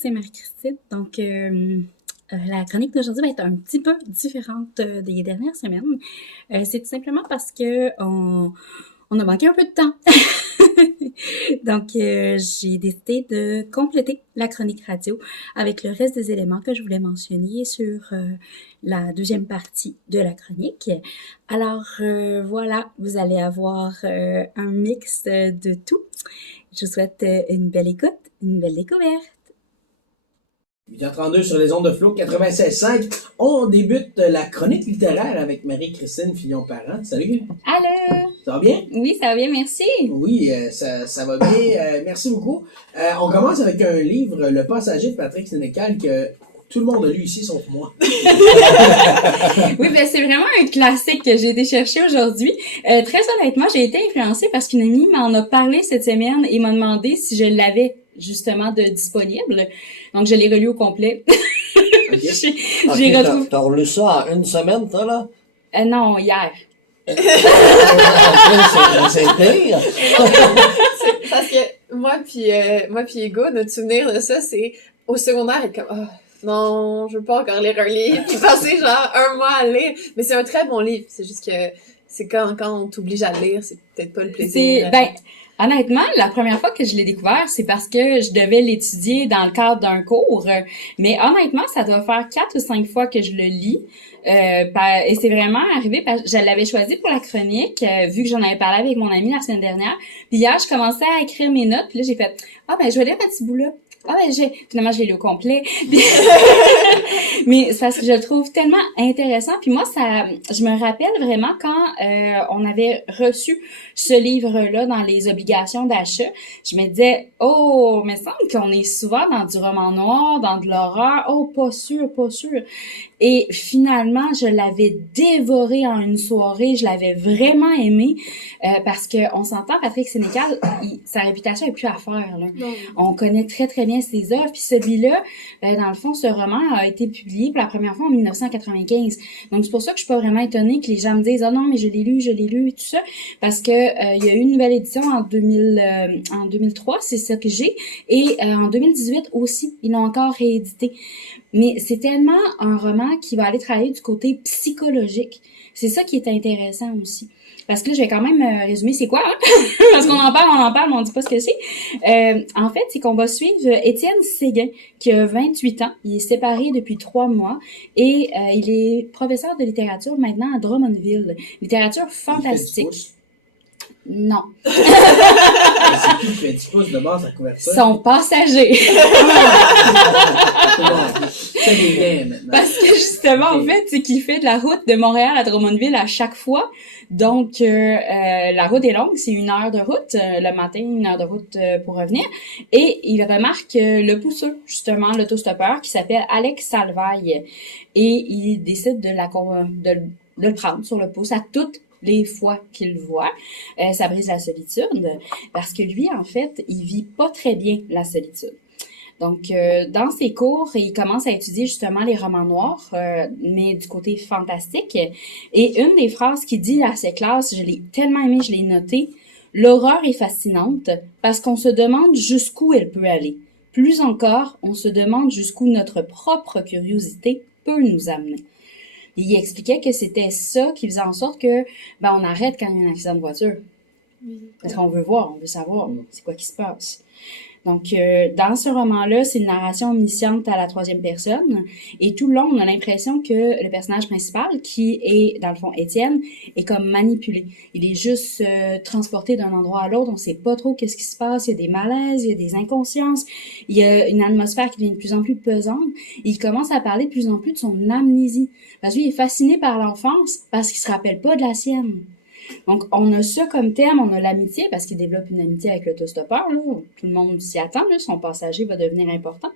c'est Marie-Christine. Donc, la chronique d'aujourd'hui va être un petit peu différente des dernières semaines. C'est tout simplement parce que on a manqué un peu de temps. Donc, j'ai décidé de compléter la chronique radio avec le reste des éléments que je voulais mentionner sur la deuxième partie de la chronique. Alors, voilà, vous allez avoir un mix de tout. Je vous souhaite une belle écoute, une belle découverte. 8h32 sur les ondes de Flow 96.5. On débute la chronique littéraire avec Marie-Christine Fillon-Parent. Salut! Allô! Ça va bien? Oui, ça va bien, merci. Oui, ça va bien. Merci beaucoup. On commence avec un livre, Le Passager de Patrick Sénécal, que tout le monde a lu ici, sauf moi. Oui, ben c'est vraiment un classique que j'ai été chercher aujourd'hui. Très honnêtement, j'ai été influencée parce qu'une amie m'en a parlé cette semaine et m'a demandé si je l'avais justement de disponible. Donc, je l'ai relu au complet. Ok. J'ai retrouvé... T'as relu ça en une semaine, toi, là? Non, hier. C'est pire. C'est parce que moi puis Hugo, notre souvenir de ça, c'est au secondaire, être comme non, je veux pas encore lire un livre, puis passer genre un mois à lire. Mais c'est un très bon livre. C'est juste que c'est quand on t'oblige à le lire, c'est peut-être pas le plaisir. Honnêtement, la première fois que je l'ai découvert, c'est parce que je devais l'étudier dans le cadre d'un cours. Mais honnêtement, ça doit faire 4 ou 5 fois que je le lis. Et c'est vraiment arrivé parce que je l'avais choisi pour la chronique, vu que j'en avais parlé avec mon ami la semaine dernière. Puis hier, je commençais à écrire mes notes, puis là, j'ai fait « Ah, ben, je vais lire un petit bout là. » Finalement, je l'ai lu au complet. Mais c'est parce que je le trouve tellement intéressant. Puis moi, je me rappelle vraiment quand on avait reçu ce livre-là dans les obligations d'achat, je me disais, oh, mais il semble qu'on est souvent dans du roman noir, dans de l'horreur. Oh, pas sûr, pas sûr. Et finalement, je l'avais dévoré en une soirée. Je l'avais vraiment aimé parce que on s'entend, Patrick Sénécal, sa réputation est plus à faire. Là. On connaît très, très bien ses œuvres. Puis celui-là, dans le fond, ce roman a été publié pour la première fois en 1995. Donc, c'est pour ça que je suis pas vraiment étonnée que les gens me disent « Ah non, mais je l'ai lu, et tout ça. » Parce que il y a eu une nouvelle édition en 2003, c'est ça que j'ai. Et en 2018 aussi, ils l'ont encore réédité. Mais c'est tellement un roman qui va aller travailler du côté psychologique. C'est ça qui est intéressant aussi. Parce que là, je vais quand même résumer c'est quoi, hein? Parce qu'on en parle, mais on dit pas ce que c'est. En fait, c'est qu'on va suivre Étienne Séguin, qui a 28 ans. Il est séparé depuis 3 mois et il est professeur de littérature maintenant à Drummondville. Littérature fantastique. Non. C'est qui fait 10 pouces de base à couverture? Son passager. C'est des liens maintenant. Parce que justement, en fait, c'est qu'il fait de la route de Montréal à Drummondville à chaque fois. Donc, la route est longue, c'est 1 heure de route le matin, 1 heure de route pour revenir. Et il remarque le pousseux, justement, l'autostoppeur, qui s'appelle Alex Salvaille. Et il décide de le prendre sur le pouce à toutes les fois qu'il le voit. Ça brise la solitude parce que lui, en fait, il vit pas très bien la solitude. Donc, dans ses cours, il commence à étudier justement les romans noirs, mais du côté fantastique. Et une des phrases qu'il dit à ses classes, je l'ai tellement aimé, je l'ai noté, « L'horreur est fascinante parce qu'on se demande jusqu'où elle peut aller. Plus encore, on se demande jusqu'où notre propre curiosité peut nous amener. » Il expliquait que c'était ça qui faisait en sorte que on arrête quand il y a un accident de voiture. Parce qu'on veut voir, on veut savoir c'est quoi qui se passe. Donc, dans ce roman-là, c'est une narration omnisciente à la 3e personne. Et tout le long, on a l'impression que le personnage principal, qui est, dans le fond, Étienne, est comme manipulé. Il est juste transporté d'un endroit à l'autre. On sait pas trop qu'est-ce qui se passe. Il y a des malaises, il y a des inconsciences. Il y a une atmosphère qui devient de plus en plus pesante. Et il commence à parler de plus en plus de son amnésie. Parce qu'il est fasciné par l'enfance parce qu'il se rappelle pas de la sienne. Donc, on a ça comme terme, on a l'amitié, parce qu'il développe une amitié avec l'autostoppeur, là. Tout le monde s'y attend, là. Son passager va devenir important.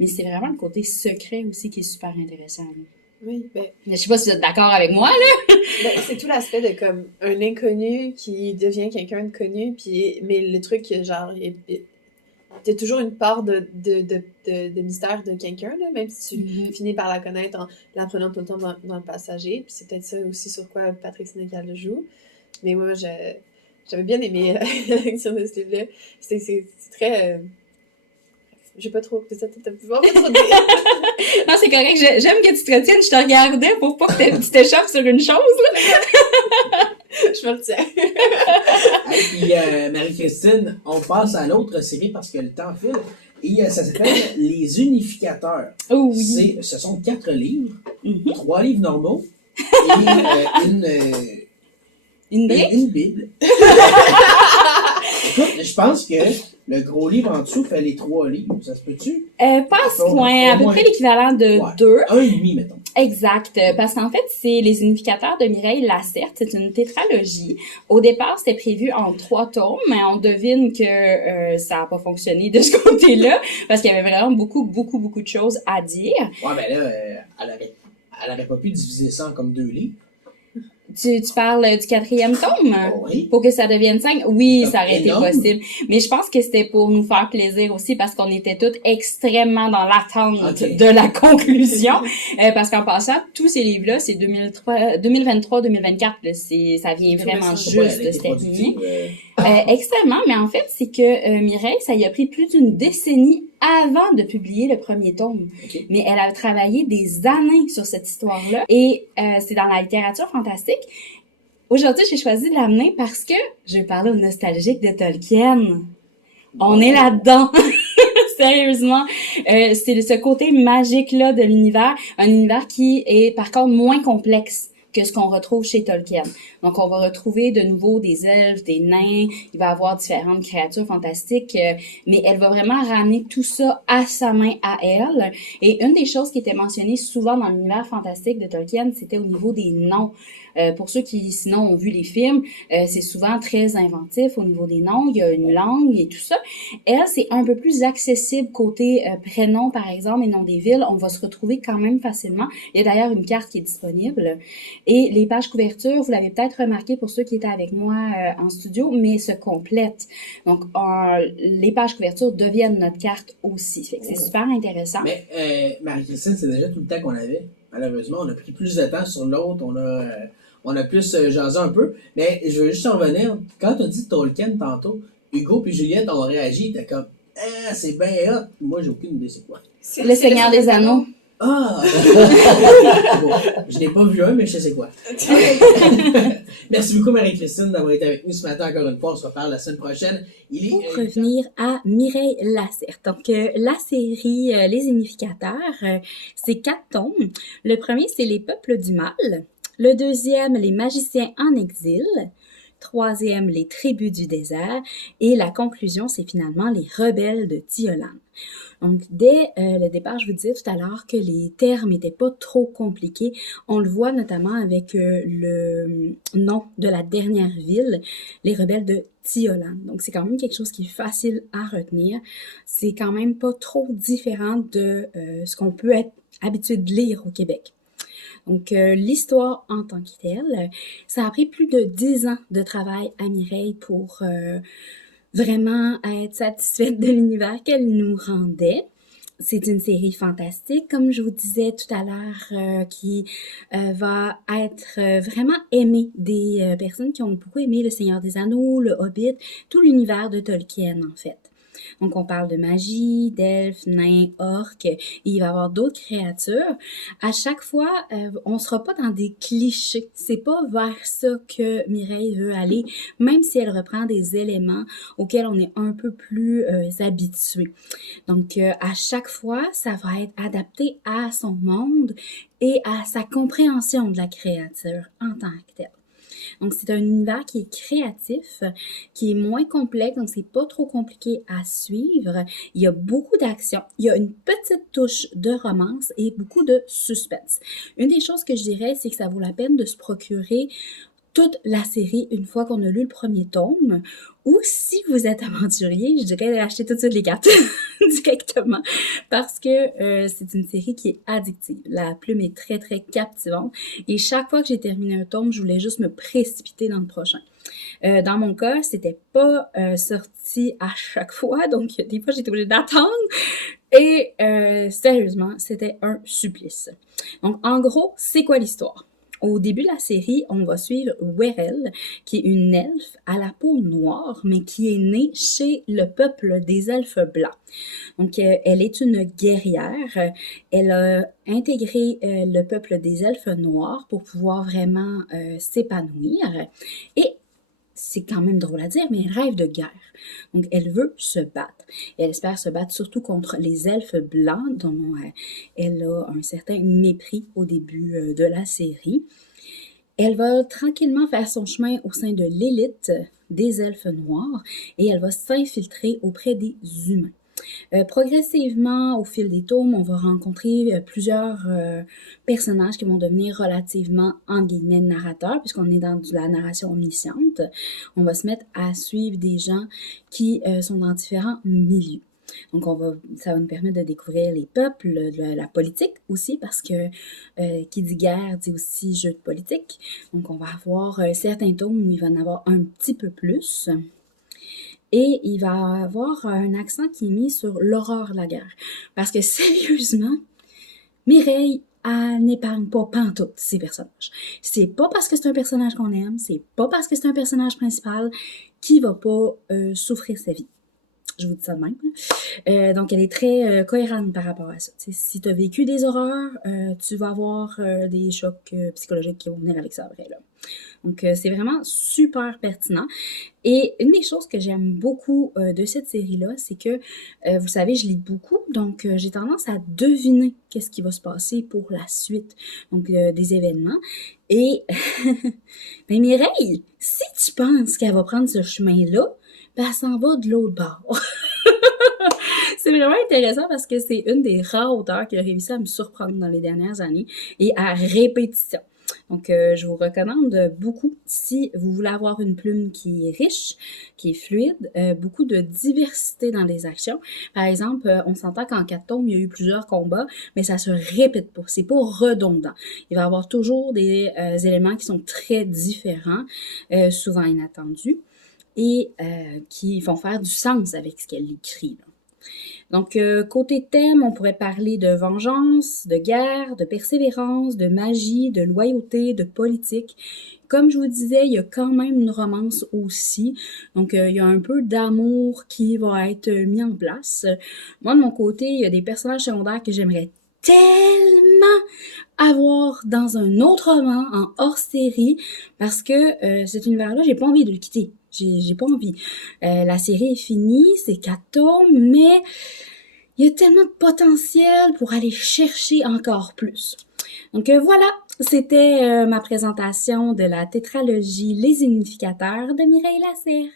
Mais c'est vraiment le côté secret aussi qui est super intéressant, là. Oui, je sais pas si vous êtes d'accord avec moi, là. C'est tout l'aspect de comme un inconnu qui devient quelqu'un de connu, mais le truc, genre, il y a toujours une part de mystère de quelqu'un, là, même si tu finis par la connaître en la prenant tout le temps dans le passager. Puis c'est peut-être ça aussi sur quoi Patrick Sénécal le joue. Mais moi, j'avais bien aimé la lecture de ce livre-là. C'est très... j'ai pas trop... Peut-être t'as pu voir pas trop de... Non, c'est correct. J'aime que tu te retiennes. Je te regardais pour pas que tu t'échappes sur une chose, là. Je me retiens. Puis, Marie-Christine, on passe à l'autre série parce que le temps file. Et ça s'appelle Les Unificateurs. Oh oui. Ce sont 4 livres, Mhm. 3 livres normaux et Une brique? une Bible. Écoute, je pense que le gros livre en dessous fait les 3 livres. Ça se peut-tu? Passe Au loin, à peu moins. près l'équivalent de Ouais. 2. 1,5, mettons. Exact, parce qu'en fait, c'est Les Unificateurs de Mireille Lacerte. C'est une tétralogie. Au départ, c'était prévu en 3 tomes, mais on devine que ça n'a pas fonctionné de ce côté-là, parce qu'il y avait vraiment beaucoup de choses à dire. Ouais, ben là, elle aurait pas pu diviser ça en comme 2 livres. Tu parles du 4e tome? Oh, oui. Pour que ça devienne 5? Oui, Comme ça aurait été énorme. possible. Mais je pense que c'était pour nous faire plaisir aussi parce qu'on était toutes extrêmement dans l'attente Ok. de la conclusion. Parce qu'en passant, tous ces livres-là, c'est 2023-2024. Ça vient vraiment Ouais, juste elle de était se terminer. productive. Extrêmement, mais en fait, c'est que Mireille, ça y a pris plus d'une décennie avant de publier le premier tome. Ok. Mais elle a travaillé des années sur cette histoire-là et c'est dans la littérature fantastique. Aujourd'hui, j'ai choisi de l'amener parce que je vais parler aux nostalgiques de Tolkien. On est là-dedans. Sérieusement, c'est ce côté magique-là de l'univers, un univers qui est par contre moins complexe que ce qu'on retrouve chez Tolkien. Donc, on va retrouver de nouveau des elfes, des nains, il va y avoir différentes créatures fantastiques, mais elle va vraiment ramener tout ça à sa main, à elle. Et une des choses qui était mentionnée souvent dans l'univers fantastique de Tolkien, c'était au niveau des noms. Pour ceux qui, sinon, ont vu les films, c'est souvent très inventif au niveau des noms. Il y a une langue et tout ça. Elle, c'est un peu plus accessible côté prénom, par exemple, et nom des villes. On va se retrouver quand même facilement. Il y a d'ailleurs une carte qui est disponible. Et les pages couverture, vous l'avez peut-être remarqué pour ceux qui étaient avec moi en studio, mais se complètent. Donc, les pages couverture deviennent notre carte aussi. Fait que c'est super intéressant. Mais Marie-Christine, c'est déjà tout le temps qu'on avait. Malheureusement, on a pris plus de temps sur l'autre. On a plus jasé un peu. Mais je veux juste en revenir. Quand tu as dit Tolkien tantôt, Hugo puis Juliette ont réagi. T'es comme, ah, c'est bien hot. Moi, j'ai aucune idée c'est quoi. Le Seigneur des Anneaux. Ah! Bon, je n'ai pas vu un, mais je sais c'est quoi. Merci beaucoup, Marie-Christine, d'avoir été avec nous ce matin encore une fois. On se reparle la semaine prochaine. Pour revenir à Mireille Lacerte, donc la série Les Unificateurs, c'est 4 tomes. Le premier, c'est Les Peuples du Mal. Le deuxième, Les Magiciens en exil. Troisième, Les Tribus du désert. Et la conclusion, c'est finalement Les Rebelles de Tiolan. Donc, dès le départ, je vous disais tout à l'heure que les termes n'étaient pas trop compliqués. On le voit notamment avec le nom de la dernière ville, les rebelles de Tiolan. Donc, c'est quand même quelque chose qui est facile à retenir. C'est quand même pas trop différent de ce qu'on peut être habitué de lire au Québec. Donc, l'histoire en tant que telle, ça a pris plus de 10 ans de travail à Mireille pour vraiment être satisfaite de l'univers qu'elle nous rendait. C'est une série fantastique, comme je vous disais tout à l'heure, qui va être vraiment aimée des personnes qui ont beaucoup aimé Le Seigneur des Anneaux, Le Hobbit, tout l'univers de Tolkien en fait. Donc, on parle de magie, d'elfes, nains, orques, et il va y avoir d'autres créatures. À chaque fois, on sera pas dans des clichés. C'est pas vers ça que Mireille veut aller, même si elle reprend des éléments auxquels on est un peu plus habitué. Donc, à chaque fois, ça va être adapté à son monde et à sa compréhension de la créature en tant que telle. Donc, c'est un univers qui est créatif, qui est moins complexe, donc c'est pas trop compliqué à suivre. Il y a beaucoup d'action, il y a une petite touche de romance et beaucoup de suspense. Une des choses que je dirais, c'est que ça vaut la peine de se procurer toute la série une fois qu'on a lu le premier tome, ou si vous êtes aventurier, je dirais d'acheter tout de suite les 4 directement, parce que c'est une série qui est addictive. La plume est très, très captivante, et chaque fois que j'ai terminé un tome, je voulais juste me précipiter dans le prochain. Dans mon cas, c'était pas sorti à chaque fois, donc des fois j'étais obligée d'attendre, et sérieusement, c'était un supplice. Donc en gros, c'est quoi l'histoire? Au début de la série, on va suivre Werel, qui est une elfe à la peau noire, mais qui est née chez le peuple des elfes blancs. Donc, elle est une guerrière. Elle a intégré le peuple des elfes noirs pour pouvoir vraiment s'épanouir. Et c'est quand même drôle à dire, mais elle rêve de guerre. Donc, elle veut se battre. Elle espère se battre surtout contre les elfes blancs, dont elle a un certain mépris au début de la série. Elle va tranquillement faire son chemin au sein de l'élite des elfes noirs et elle va s'infiltrer auprès des humains. Progressivement, au fil des tomes, on va rencontrer plusieurs personnages qui vont devenir relativement, en guillemets, narrateurs, puisqu'on est dans de la narration omnisciente. On va se mettre à suivre des gens qui sont dans différents milieux. Donc, ça va nous permettre de découvrir les peuples, la politique aussi, parce que qui dit guerre dit aussi jeu de politique. Donc, on va avoir certains tomes où il va en avoir un petit peu plus. Et il va avoir un accent qui est mis sur l'horreur de la guerre. Parce que sérieusement, Mireille, elle n'épargne pas pantoute ces personnages. C'est pas parce que c'est un personnage qu'on aime, c'est pas parce que c'est un personnage principal qui va pas souffrir sa vie. Je vous dis ça de même. Donc, elle est très cohérente par rapport à ça. T'sais, si tu as vécu des horreurs, tu vas avoir des chocs psychologiques qui vont venir avec ça après. Là. Donc, c'est vraiment super pertinent. Et une des choses que j'aime beaucoup de cette série-là, c'est que, vous savez, je lis beaucoup, donc j'ai tendance à deviner qu'est-ce qui va se passer pour la suite donc des événements. Et, ben Mireille, si tu penses qu'elle va prendre ce chemin-là, ben elle s'en va de l'autre bord. C'est vraiment intéressant parce que c'est une des rares auteurs qui a réussi à me surprendre dans les dernières années et à répétition. Donc, je vous recommande beaucoup si vous voulez avoir une plume qui est riche, qui est fluide, beaucoup de diversité dans les actions. Par exemple, on s'entend qu'en 4 tomes, il y a eu plusieurs combats, mais ça se répète pas, c'est pas redondant. Il va y avoir toujours des éléments qui sont très différents, souvent inattendus, et qui vont faire du sens avec ce qu'elle écrit, là. Donc, côté thème, on pourrait parler de vengeance, de guerre, de persévérance, de magie, de loyauté, de politique. Comme je vous disais, il y a quand même une romance aussi. Donc, il y a un peu d'amour qui va être mis en place. Moi, de mon côté, il y a des personnages secondaires que j'aimerais tellement avoir dans un autre roman, en hors-série, parce que cet univers-là, j'ai pas envie de le quitter. J'ai pas envie. La série est finie, c'est 4 tomes, mais il y a tellement de potentiel pour aller chercher encore plus. Donc voilà, c'était ma présentation de la tétralogie Les Unificateurs de Mireille Lacerre.